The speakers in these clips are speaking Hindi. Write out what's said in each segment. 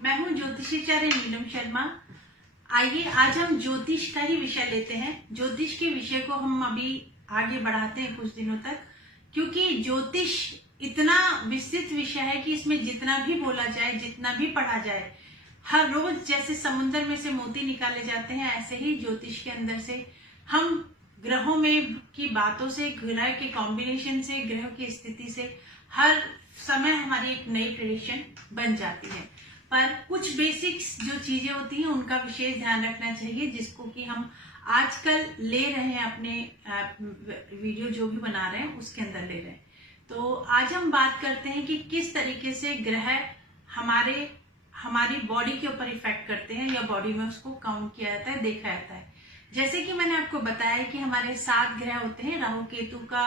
मैं हूँ ज्योतिषाचार्य नीलम शर्मा। आइए आज हम ज्योतिष का ही विषय लेते हैं। ज्योतिष के विषय को हम अभी आगे बढ़ाते हैं कुछ दिनों तक, क्योंकि ज्योतिष इतना विस्तृत विषय है कि इसमें जितना भी बोला जाए, जितना भी पढ़ा जाए, हर रोज जैसे समुद्र में से मोती निकाले जाते हैं, ऐसे ही ज्योतिष के अंदर से हम ग्रहों में की बातों से, ग्रह के कॉम्बिनेशन से, ग्रहों की स्थिति से हर समय हमारी एक नई प्रेडिक्शन बन जाती है। पर कुछ बेसिक्स जो चीजें होती हैं उनका विशेष ध्यान रखना चाहिए, जिसको कि हम आजकल ले रहे हैं अपने वीडियो जो भी बना रहे हैं उसके अंदर ले रहे हैं। तो आज हम बात करते हैं कि किस तरीके से ग्रह हमारी बॉडी के ऊपर इफेक्ट करते हैं या बॉडी में उसको काउंट किया जाता है, देखा जाता है। जैसे कि मैंने आपको बताया कि हमारे 7 ग्रह होते हैं। राहु केतु का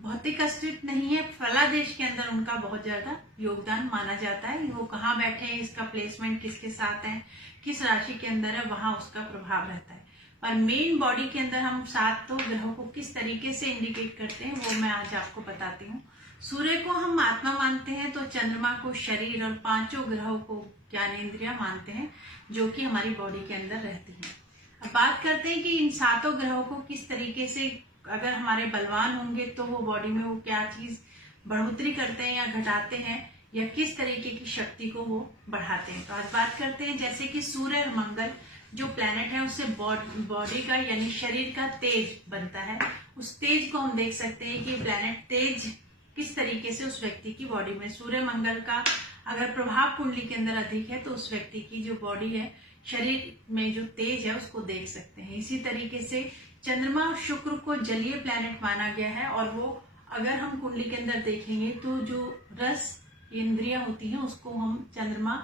भौतिक अस्तित्व नहीं है, फलादेश के अंदर उनका बहुत ज्यादा योगदान माना जाता है। वो कहाँ बैठे हैं, इसका प्लेसमेंट किसके साथ है, किस राशि के अंदर है, वहां उसका प्रभाव रहता है। पर मेन बॉडी के अंदर हम 7 ग्रहों को किस तरीके से इंडिकेट करते हैं वो मैं आज आपको बताती हूँ। सूर्य को हम आत्मा मानते हैं, तो चंद्रमा को शरीर और 5 ग्रहों को ज्ञानेंद्रिया मानते हैं, जो कि हमारी बॉडी के अंदर रहती है। अब बात करते हैं कि इन 7 ग्रहों को किस तरीके से, अगर हमारे बलवान होंगे तो वो बॉडी में वो क्या चीज बढ़ोतरी करते हैं या घटाते हैं, या किस तरीके की शक्ति को वो बढ़ाते हैं। तो आज बात करते हैं जैसे कि सूर्य और मंगल जो प्लेनेट है, उससे बॉडी का यानी शरीर का तेज बनता है। उस तेज को हम देख सकते हैं कि प्लेनेट तेज किस तरीके से उस व्यक्ति की बॉडी में, सूर्य मंगल का अगर प्रभाव कुंडली के अंदर अधिक है तो उस व्यक्ति की जो बॉडी है, शरीर में जो तेज है उसको देख सकते हैं। इसी तरीके से चंद्रमा और शुक्र को जलीय प्लैनेट माना गया है, और वो अगर हम कुंडली के अंदर देखेंगे तो जो रस इंद्रियां होती हैं उसको हम चंद्रमा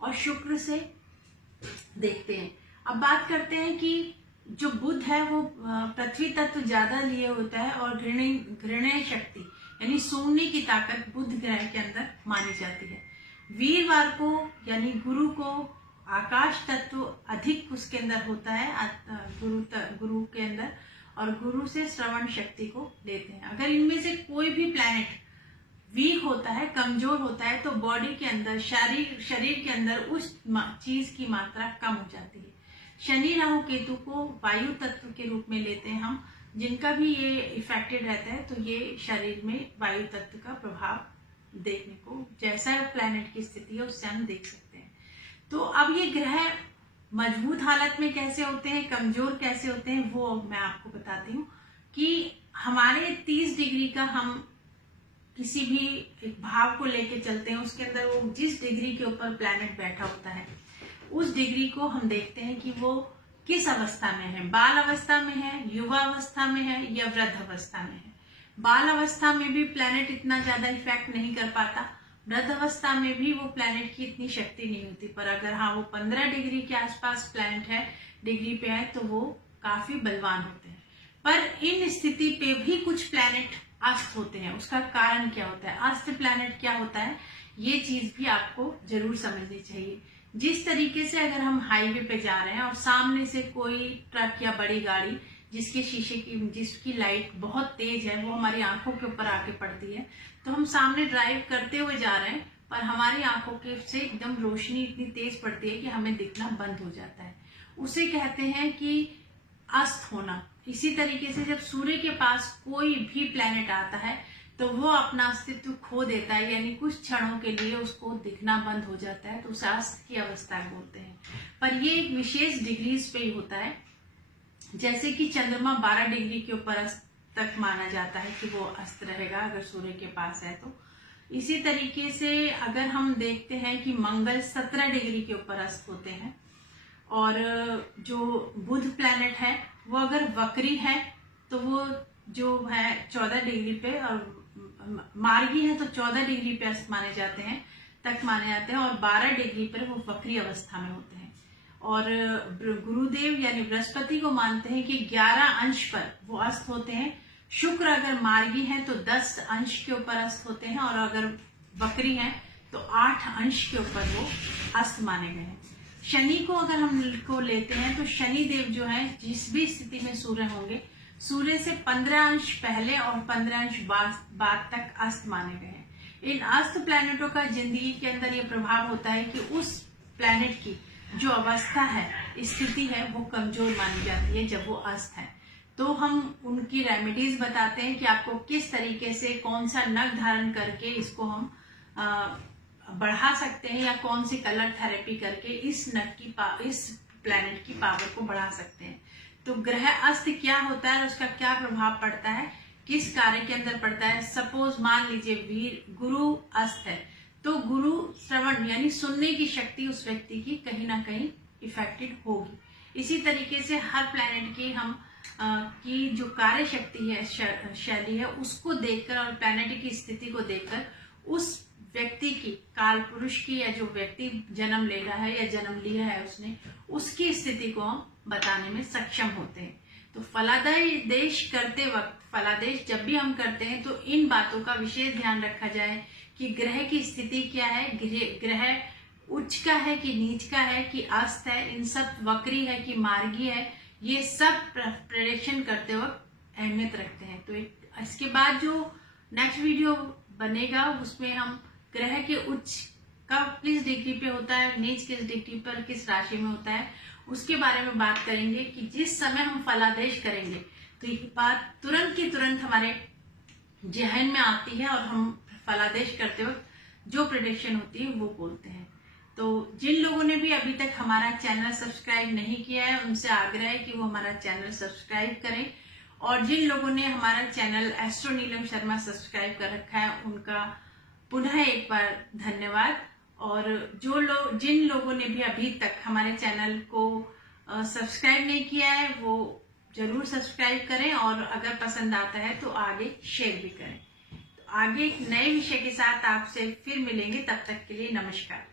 और शुक्र से देखते हैं। अब बात करते हैं कि जो बुध है वो पृथ्वी तत्व ज्यादा लिए होता है, और घृणीय शक्ति यानी सूंघने की ताकत बुध ग्रह के अंदर मानी जाती है। वीरवार को यानी गुरु को आकाश तत्व अधिक उसके अंदर होता है, गुरु के अंदर, और गुरु से श्रवण शक्ति को लेते हैं। अगर इनमें से कोई भी प्लैनेट वीक होता है, कमजोर होता है, तो बॉडी के अंदर, शरीर के अंदर उस चीज की मात्रा कम हो जाती है। शनि राहु केतु को वायु तत्व के रूप में लेते हैं हम, जिनका भी ये इफेक्टेड रहता है, तो ये शरीर में वायु तत्व का प्रभाव देखने को, जैसा प्लैनेट की स्थिति है उससे हम देख सकते हैं। तो अब ये ग्रह मजबूत हालत में कैसे होते हैं, कमजोर कैसे होते हैं, वो मैं आपको बताती हूँ। कि हमारे 30 डिग्री का हम किसी भी एक भाव को लेके चलते हैं, उसके अंदर वो जिस डिग्री के ऊपर प्लैनेट बैठा होता है उस डिग्री को हम देखते हैं कि वो किस अवस्था में है, बाल अवस्था में है, युवा अवस्था में है, या वृद्ध अवस्था में है। बाल अवस्था में भी प्लैनेट इतना ज्यादा इफेक्ट नहीं कर पाता, वृद्ध अवस्था में भी वो प्लैनेट की इतनी शक्ति नहीं होती। पर अगर हाँ वो 15 डिग्री के आसपास प्लैनेट है, डिग्री पे है, तो वो काफी बलवान होते हैं। पर इन स्थिति पे भी कुछ प्लैनेट अस्त होते हैं। उसका कारण क्या होता है, अस्त प्लैनेट क्या होता है, ये चीज भी आपको जरूर समझनी चाहिए। जिस तरीके से अगर हम हाईवे पे जा रहे हैं और सामने से कोई ट्रक या बड़ी गाड़ी जिसके शीशे की, जिसकी लाइट बहुत तेज है, वो हमारी आंखों के ऊपर आके पड़ती है, तो हम सामने ड्राइव करते हुए जा रहे हैं, पर हमारी आंखों के से एकदम रोशनी इतनी तेज पड़ती है कि हमें दिखना बंद हो जाता है। उसे कहते हैं कि अस्त होना। इसी तरीके से जब सूर्य के पास कोई भी प्लैनेट आता है तो वो अपना अस्तित्व खो देता है, यानी कुछ क्षणों के लिए उसको दिखना बंद हो जाता है, तो उसे अस्त की अवस्था बोलते हैं। पर ये एक विशेष डिग्रीज पे ही होता है। जैसे कि चंद्रमा 12 डिग्री के ऊपर अस्त तक माना जाता है कि वो अस्त रहेगा अगर सूर्य के पास है तो। इसी तरीके से अगर हम देखते हैं कि मंगल 17 डिग्री के ऊपर अस्त होते हैं, और जो बुध प्लैनेट है वो अगर वक्री है तो वो जो है 14 डिग्री पे, और मार्गी है तो 14 डिग्री पे अस्त माने जाते हैं, और 12 डिग्री पर वो वक्री अवस्था में होते हैं। और गुरुदेव यानी बृहस्पति को मानते हैं कि 11 अंश पर वो अस्त होते हैं। शुक्र अगर मार्गी है तो 10 अंश के ऊपर अस्त होते हैं, और अगर वक्री है तो 8 अंश के ऊपर वो अस्त माने गए हैं। शनि को अगर हम लेते हैं तो शनि देव जो है, जिस भी स्थिति में सूर्य होंगे, सूर्य से 15 अंश पहले और 15 अंश बाद तक अस्त माने गए हैं। इन अस्त प्लैनेटों का जिंदगी के अंदर ये प्रभाव होता है कि उस प्लैनेट की जो अवस्था है, स्थिति है, वो कमजोर मानी जाती है जब वो अस्त है। तो हम उनकी रेमेडीज बताते हैं कि आपको किस तरीके से कौन सा नग धारण करके इसको हम बढ़ा सकते हैं, या कौन सी कलर थेरेपी करके इस नग की इस प्लैनेट की पावर को बढ़ा सकते हैं। तो ग्रह अस्त क्या होता है, उसका क्या प्रभाव पड़ता है, किस कार्य के अंदर पड़ता है। सपोज मान लीजिए वीर गुरु अस्त है, तो गुरु श्रवण यानी सुनने की शक्ति उस व्यक्ति की कहीं ना कहीं इफेक्टेड होगी। इसी तरीके से हर प्लैनेट की हम की जो कार्य शक्ति है, शैली है, उसको देखकर और प्लैनेट की स्थिति को देखकर उस व्यक्ति की, काल पुरुष की, या जो व्यक्ति जन्म ले रहा है या जन्म लिया है उसने, उसकी स्थिति को हम बताने में सक्षम होते हैं। तो फलादेश करते वक्त, फलादेश जब भी हम करते हैं तो इन बातों का विशेष ध्यान रखा जाए कि ग्रह की स्थिति क्या है, ग्रह उच्च का है कि नीच का है कि अस्त है, इन सब वक्री है कि मार्गी है, ये सब प्रेडिक्शन करते वक्त अहमियत रखते हैं। तो इसके बाद जो नेक्स्ट वीडियो बनेगा उसमें हम ग्रह के उच्च का किस डिग्री पे होता है, नीच किस डिग्री पर, किस राशि में होता है, उसके बारे में बात करेंगे कि जिस समय हम फलादेश करेंगे तो ये बात तुरंत की तुरंत हमारे जहन में आती है और हम फलादेश करते वक्त जो प्रेडिक्शन होती है वो बोलते हैं। तो जिन लोगों ने भी अभी तक हमारा चैनल सब्सक्राइब नहीं किया है उनसे आग्रह है कि वो हमारा चैनल सब्सक्राइब करें, और जिन लोगों ने हमारा channel astro Neelam Sharma subscribe कर रखा है उनका पुनः एक बार धन्यवाद। और जिन लोगों ने भी अभी तक हमारे चैनल को सब्सक्राइब नहीं किया है वो जरूर सब्सक्राइब करें, और अगर पसंद आता है तो आगे शेयर भी करें। तो आगे एक नए विषय के साथ आपसे फिर मिलेंगे, तब तक के लिए नमस्कार।